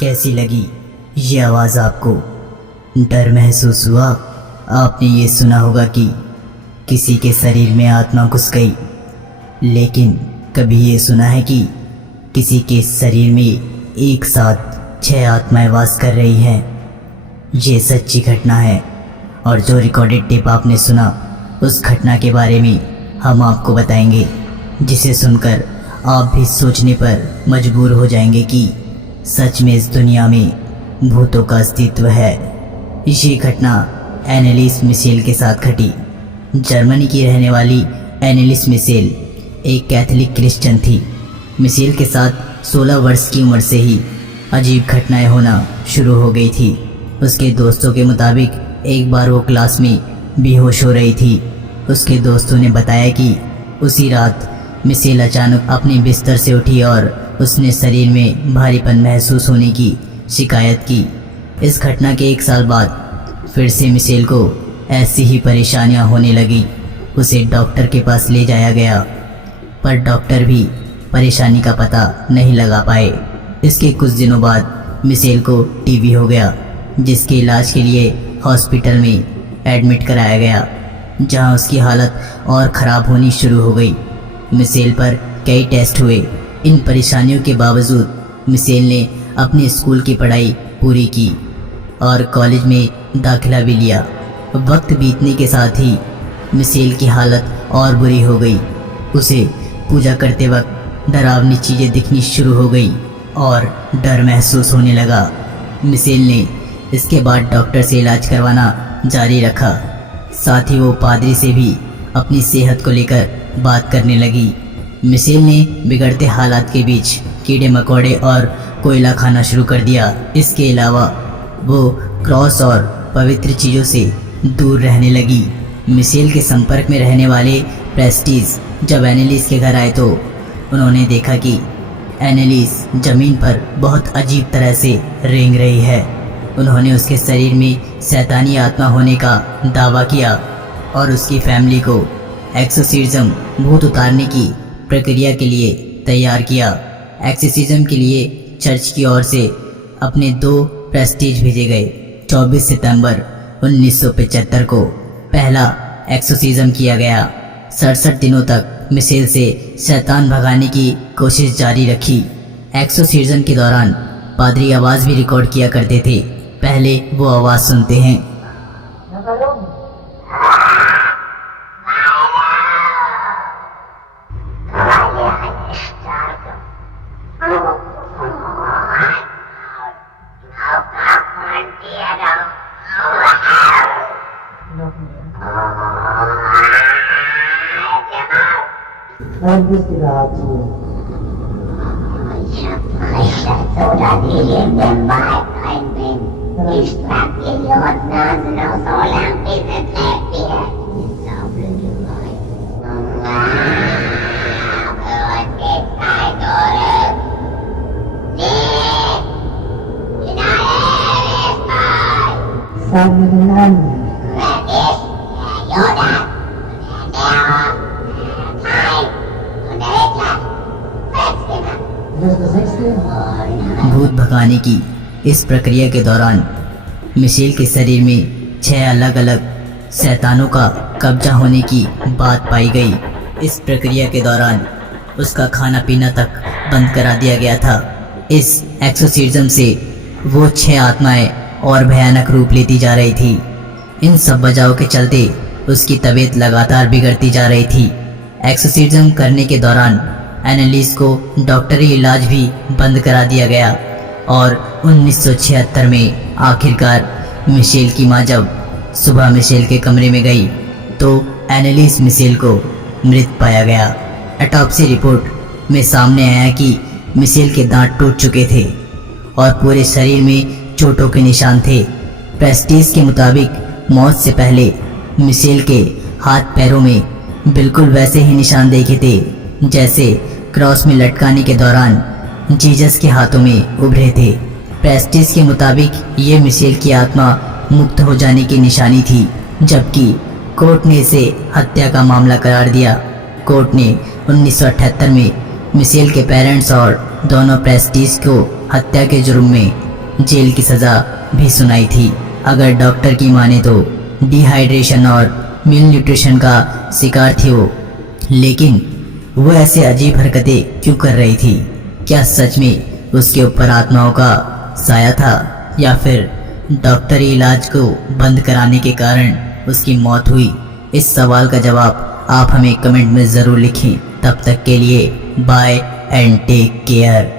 कैसी लगी ये आवाज़ आपको? डर महसूस हुआ? आपने ये सुना होगा कि किसी के शरीर में आत्मा घुस गई, लेकिन कभी ये सुना है कि किसी के शरीर में एक साथ 6 आत्माएं वास कर रही हैं? ये सच्ची घटना है, और जो रिकॉर्डेड टेप आपने सुना उस घटना के बारे में हम आपको बताएंगे, जिसे सुनकर आप भी सोचने पर मजबूर हो जाएंगे कि सच में इस दुनिया में भूतों का अस्तित्व है। ये घटना एनेलिस मिशेल के साथ घटी। जर्मनी की रहने वाली एनेलिस मिशेल एक कैथोलिक क्रिश्चियन थी। मिशेल के साथ 16 वर्ष की उम्र से ही अजीब घटनाएं होना शुरू हो गई थी। उसके दोस्तों के मुताबिक एक बार वो क्लास में बेहोश हो रही थी। उसके दोस्तों ने बताया कि उसी रात मिशेल अचानक अपने बिस्तर से उठी और उसने शरीर में भारीपन महसूस होने की शिकायत की। इस घटना के 1 साल बाद फिर से मिशेल को ऐसी ही परेशानियां होने लगी। उसे डॉक्टर के पास ले जाया गया, पर डॉक्टर भी परेशानी का पता नहीं लगा पाए। इसके कुछ दिनों बाद मिशेल को टीबी हो गया, जिसके इलाज के लिए हॉस्पिटल में एडमिट कराया गया, जहां उसकी हालत और ख़राब होनी शुरू हो गई। मिशेल पर कई टेस्ट हुए। इन परेशानियों के बावजूद मिशेल ने अपने स्कूल की पढ़ाई पूरी की और कॉलेज में दाखिला भी लिया। वक्त बीतने के साथ ही मिशेल की हालत और बुरी हो गई। उसे पूजा करते वक्त डरावनी चीज़ें दिखनी शुरू हो गई और डर महसूस होने लगा। मिशेल ने इसके बाद डॉक्टर से इलाज करवाना जारी रखा। साथ ही वो पादरी से भी अपनी सेहत को लेकर बात करने लगी। मिशेल ने बिगड़ते हालात के बीच कीड़े मकोड़े और कोयला खाना शुरू कर दिया। इसके अलावा वो क्रॉस और पवित्र चीज़ों से दूर रहने लगी। मिशेल के संपर्क में रहने वाले प्रेस्टीज जब एनेलिस के घर आए तो उन्होंने देखा कि एनेलिस ज़मीन पर बहुत अजीब तरह से रेंग रही है। उन्होंने उसके शरीर में शैतानी आत्मा होने का दावा किया और उसकी फैमिली को एक्सोर्सिज्म भूत उतारने की प्रक्रिया के लिए तैयार किया। एक्सोर्सिज्म के लिए चर्च की ओर से अपने 2 प्रेस्टीज भेजे गए। 24 सितंबर 1975 को पहला एक्सोर्सिज्म किया गया। 67 दिनों तक मिशेल से शैतान भगाने की कोशिश जारी रखी। एक्सोर्सिज्म के दौरान पादरी आवाज़ भी रिकॉर्ड किया करते थे। पहले वो आवाज़ सुनते हैं। भूत भगाने की इस प्रक्रिया के दौरान मिशेल के शरीर में 6 अलग अलग शैतानों का कब्जा होने की बात पाई गई। इस प्रक्रिया के दौरान उसका खाना पीना तक बंद करा दिया गया था। इस एक्सोर्सिज्म से वो 6 आत्माएं और भयानक रूप लेती जा रही थी। इन सब वजहों के चलते उसकी तबीयत लगातार बिगड़ती जा रही थी। एक्सोर्सिज्म करने के दौरान एनेलिस को डॉक्टरी इलाज भी बंद करा दिया गया और 1976 में आखिरकार मिशेल की मां जब सुबह मिशेल के कमरे में गई तो एनेलिस मिशेल को मृत पाया गया। ऑटोप्सी रिपोर्ट में सामने आया कि मिशेल के दांत टूट चुके थे और पूरे शरीर में चोटों के निशान थे। प्रेस्टीज के मुताबिक मौत से पहले मिशेल के हाथ पैरों में बिल्कुल वैसे ही निशान देखे थे जैसे क्रॉस में लटकाने के दौरान जीसस के हाथों में उभरे थे। प्रेस्टिज के मुताबिक ये मिशेल की आत्मा मुक्त हो जाने की निशानी थी, जबकि कोर्ट ने इसे हत्या का मामला करार दिया। कोर्ट ने 1978 में मिशेल के पेरेंट्स और दोनों प्रेस्टिज को हत्या के जुर्म में जेल की सज़ा भी सुनाई थी। अगर डॉक्टर की माने तो डिहाइड्रेशन और मिल न्यूट्रिशन का शिकार थी वो, लेकिन वो ऐसे अजीब हरकतें क्यों कर रही थी? क्या सच में उसके ऊपर आत्माओं का साया था, या फिर डॉक्टरी इलाज को बंद कराने के कारण उसकी मौत हुई? इस सवाल का जवाब आप हमें कमेंट में ज़रूर लिखें। तब तक के लिए बाय एंड टेक केयर।